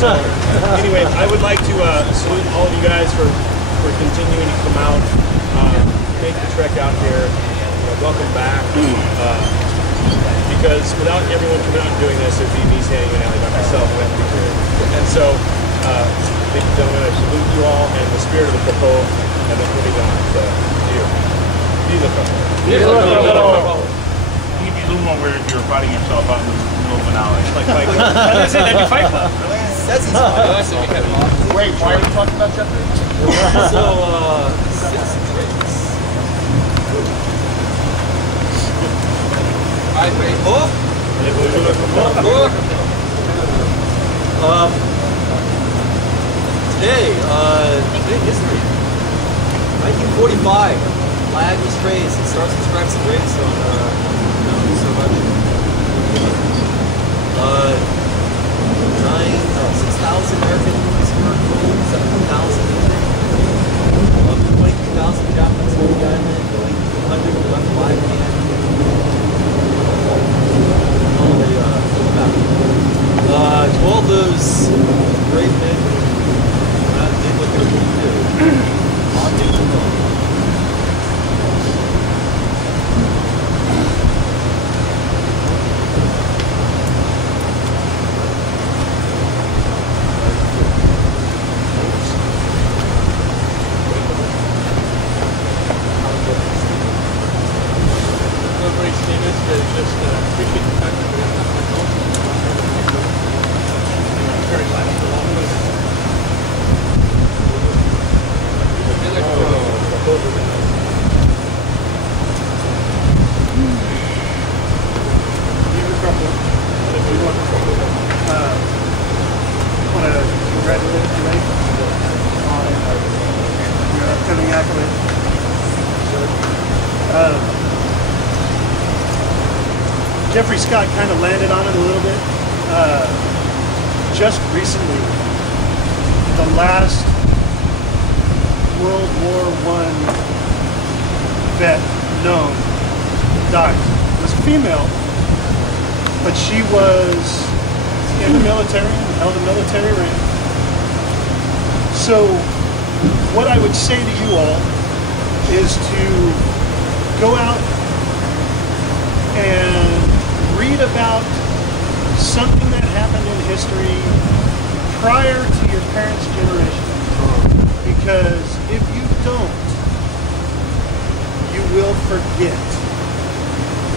So, anyway, I would like to salute all of you guys for continuing to come out, make the trek out here. Welcome back. Because without everyone coming out and doing this, it'd be me standing in an alley by myself. And so, ladies and gentlemen, I salute you all and the spirit of the Crapaud and the moving on. So, you. Viva Crapaud. Viva Crapaud. You'd be a little more weird if you were fighting yourself out in the middle of an alley. Like Fight Club. I didn't say that'd be Fight Club. Wait, why are we talking about Jeffrey? So, 6 drinks. Alright, wait. Today history. 1945. Flag was raised. It starts and stripes and raised on so much. 6,000 Americans were killed, 17,000 injured. 23,000 Japanese on the island, 1,800 left alive at the end. To all those brave men that did what they were to do, on to the moon. Jeffrey Scott kind of landed on it a little bit. Just recently, the last World War I vet known died. It was a female, but she was in the military and held a military rank. So what I would say to you all is to go out and read about something that happened in history prior to your parents' generation. Because if you don't, you will forget.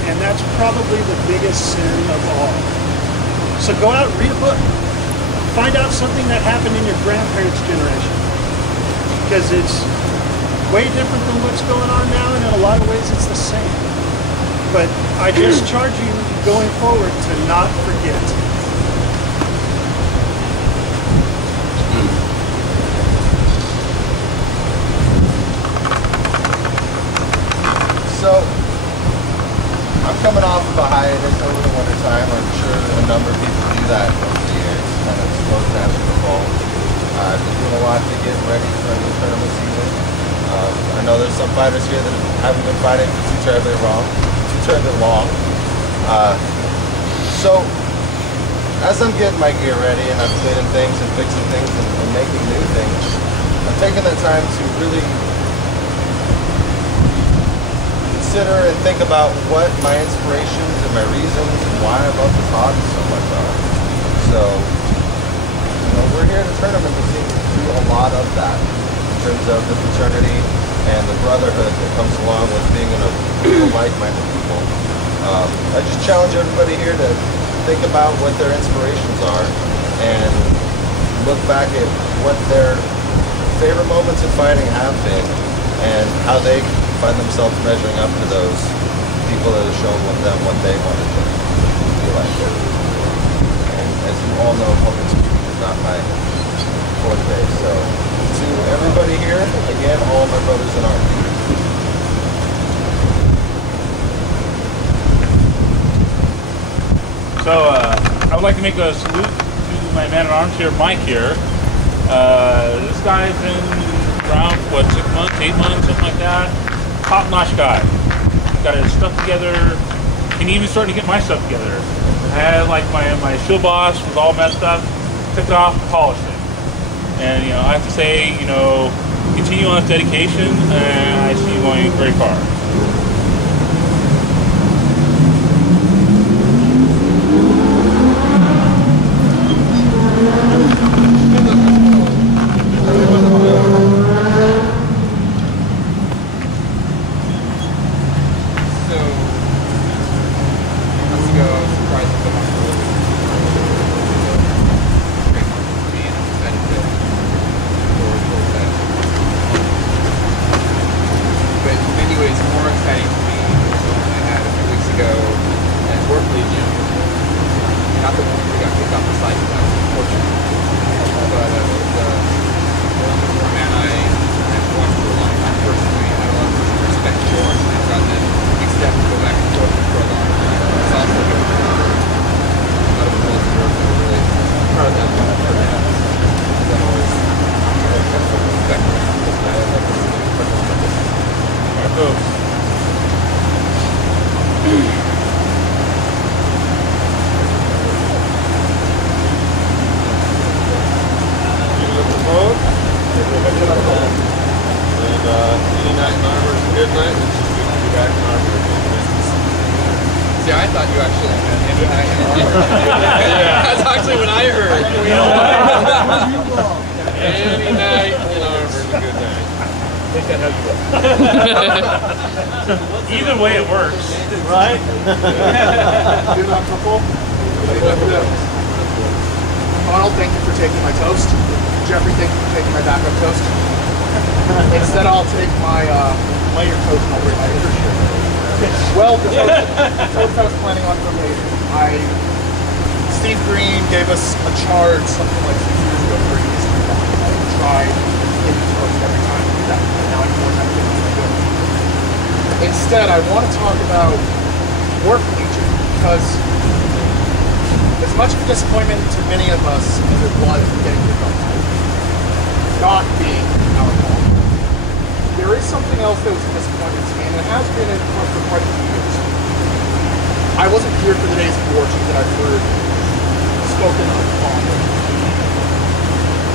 And that's probably the biggest sin of all. So go out and read a book. Find out something that happened in your grandparents' generation. Because it's way different than what's going on now, and in a lot of ways it's the same. But I just charge you going forward to not forget. So, I'm coming off of a hiatus over the winter time. I'm sure a number of people do that over the years, kind of slows down in the fall. I've been doing a lot to get ready for the tournament season. I know there's some fighters here that haven't been fighting too terribly long. So as I'm getting my gear ready and I'm cleaning things and fixing things and making new things, I'm taking that time to really consider and think about what my inspirations and my reasons and why I love this hobby so much are. So, we're here at a tournament to do a lot of that in terms of the fraternity and the brotherhood that comes along with being in a group of like-minded people. I just challenge everybody here to think about what their inspirations are and look back at what their favorite moments in fighting have been and how they find themselves measuring up to those people that have shown them what they wanted to be like. And as you all know, public speaking is not my forte. So to everybody here, again, all my brothers in arms. So, I would like to make a salute to my man-at-arms here, Mike here. This guy's been around for, what, 6 months, 8 months, something like that. Top-notch guy. Got his stuff together, and even starting to get my stuff together. I had, like, my shield boss was all messed up. took it off, and polished it. And I have to say, continue on this dedication, and I see you going very far. See, I thought you actually meant any night in armor. That's actually what I heard. Any night in armor is a good night. Take that how you will. Either way, it works. Right? You're not couple? Donald, thank you for taking my toast. Jeffrey, thank you for taking my backup toast. Instead, I'll take my layer toast and I'll bring my shirt. Well, the toast I was planning on for later. Steve Green gave us a charge something like 6 years ago for his I tried making toast every time we do that. And now I'm more than good. Instead, I want to talk about work nature because as much of a disappointment to many of us as it was getting the job, not being our fault, there is something else that was a disappointment to me, and it has been for quite a few years. I wasn't here for the days of fortune that I've heard spoken of fondly.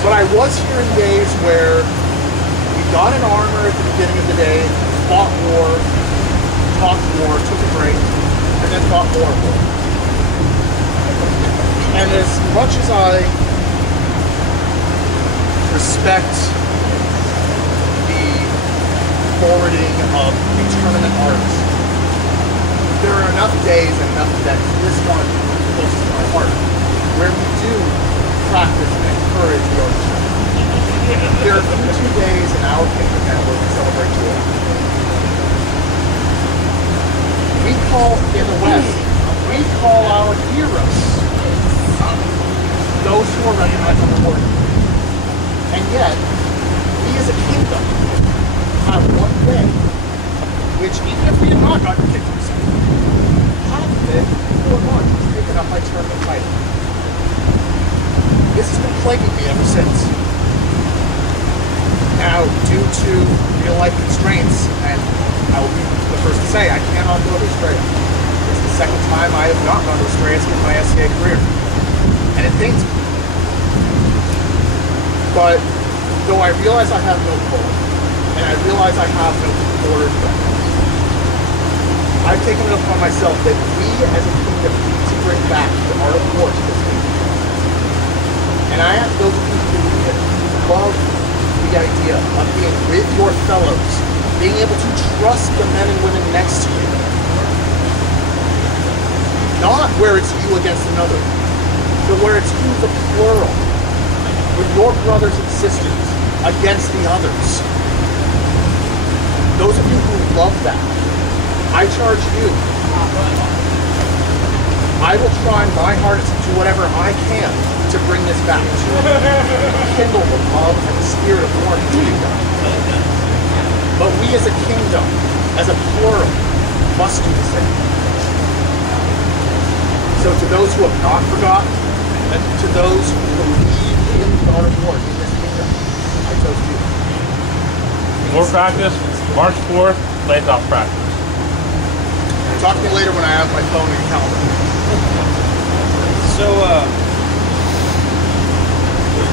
But I was here in days where we got in armor at the beginning of the day, fought war, talked war, took a break, and then fought more war. And as much as I respect the forwarding of a tournament arts, there are enough days and enough events, this one closest to my heart, where we do practice and encourage the artistry. There are 2 days in our kingdom now where we celebrate joy. We call, in the West, we call our heroes those who are recognized on the board. And yet, we as a kingdom have one day, which even if we have not gotten kicked from second, half of it, 4 months, is taken up by tournament fighting. This has been plaguing me ever since. Now, due to real-life constraints, and I will be the first to say, I cannot go to Australia. It's the second time I have not gone to Australia in my SCA career. And it pains me. But though I realize I have no pull, and I realize I have no orders, I've taken it upon myself that we as a kingdom need to bring back the art of war to this kingdom. And I ask those of you who believe it, who love the idea of being with your fellows, being able to trust the men and women next to you. Not where it's you against another, but where it's you, the plural, with your brothers and sisters against the others. Those of you who love that, I charge you. I will try my hardest to do whatever I can to bring this back, to kindle the love and the spirit of war in the kingdom. But we as a kingdom, as a plural, must do the same. So to those who have not forgotten, and to those who believe in the art of war in this kingdom, I toast you. More practice, March 4th, lays off practice. Talk to me later when I have my phone and calendar. So,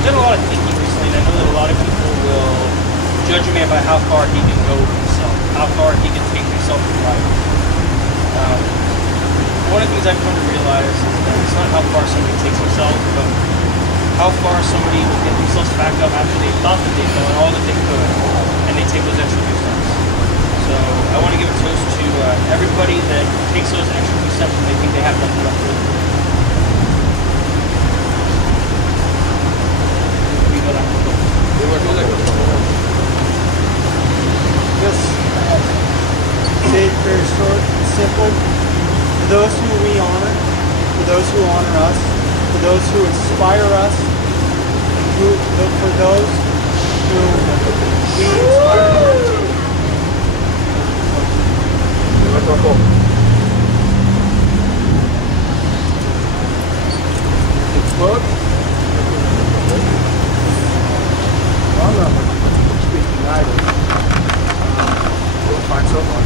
done a lot of thinking recently, and I know that a lot of people will judge a man by how far he can go himself, how far he can take himself in life. One of the things I've come to realize is that it's not how far somebody takes himself, but how far somebody will get themselves back up after they thought that they've done all that they could, and they take those extra few steps. So I want to give a toast to everybody that takes those extra few steps when they think they have nothing left to do. Just say it very short and simple. For those who we honor, for those who honor us, for those who inspire us, for those who we inspire. Look. I'm not speaking either. We'll find someone.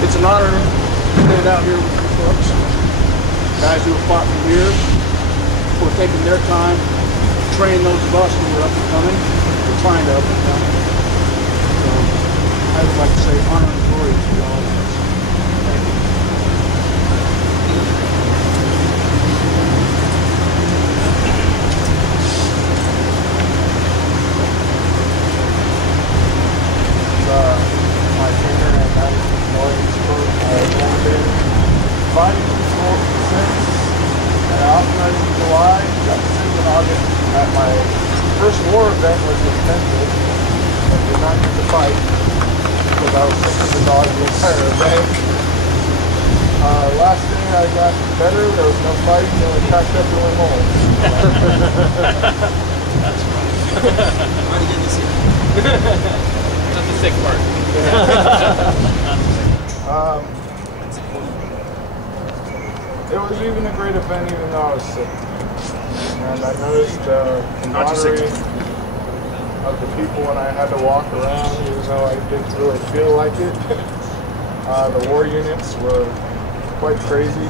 It's an honor to stand out here with you folks. Guys who have fought for years, who are taking their time to train those of us who are up and coming, or trying to up and come. So I would like to say honor and glory to all of us. Thank you. My trainer and that is Lloyd's coach. I've been fighting since outside in July, got sick in August. At my first war event was with Memphis, and did not get to fight because I was sick as a dog the entire event. Last day I got better, there was no fighting, and we packed up and went home. That's right. Already getting this here. Not the sick part. It was even a great event even though I was sick. And I noticed the camaraderie of the people when I had to walk around even though I didn't really feel like it. The war units were quite crazy.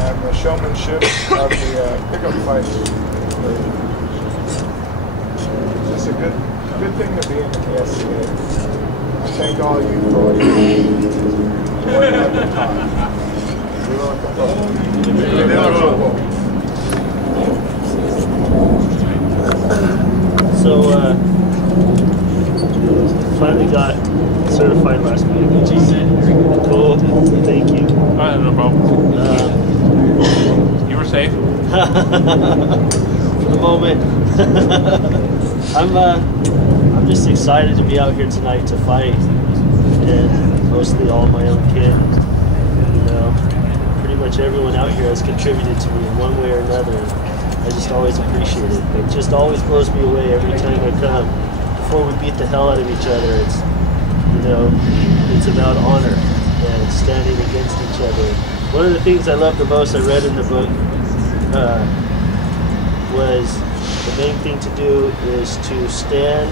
And the showmanship of the pickup fights was crazy. It's just a good thing to be in the SCA. I thank all you for what you have taught. So, finally got certified last week. Cool. Thank you. No problem. You were safe. For the moment. I'm just excited to be out here tonight to fight, and mostly all my own kid. You know, pretty much everyone out here has contributed to me in one way or another. I just always appreciate it. It just always blows me away every time I come. Before we beat the hell out of each other, it's, you know, it's about honor and standing against each other. One of the things I love the most I read in the book was the main thing to do is to stand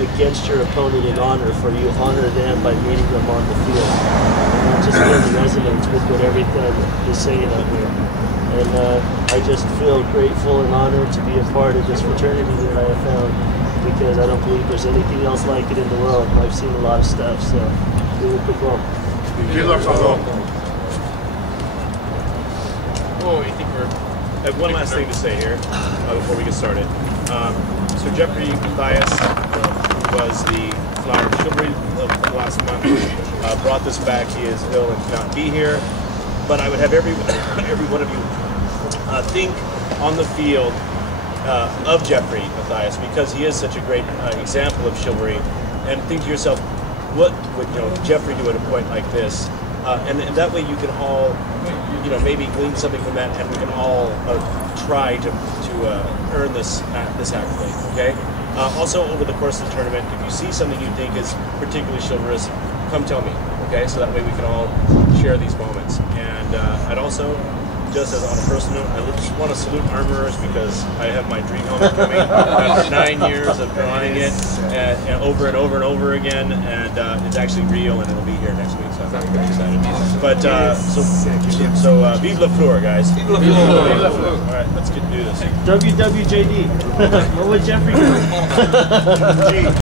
against your opponent in honor, for you honor them by meeting them on the field. And that just really resonates with what everything is saying out here. And I just feel grateful and honored to be a part of this fraternity that I have found, because I don't believe there's anything else like it in the world. I've seen a lot of stuff, so really quick one. Good luck, Pablo. Oh, I think I have one last thing to say here before we get started. So Jeffrey Matthias, who was the Flower of Chivalry of last month, brought this back. He is ill and cannot be here. But I would have every one of you think on the field of Jeffrey Matthias, because he is such a great example of chivalry, and think to yourself, what would Jeffrey do at a point like this? And that way you can all, maybe glean something from that, and we can all try to earn this accolade. Okay. Also, over the course of the tournament, if you see something you think is particularly chivalrous, come tell me. Okay, so that way we can all share these moments. And I'd also just as on a personal note, I just want to salute armorers because I have my dream helmet coming after 9 years of drawing it and over and over and over again, and it's actually real and it'll be here next week, so I'm pretty excited. But so vive la fleur, guys. Vive la fleur. All right, let's get do this. WWJD. What would Jeffrey do?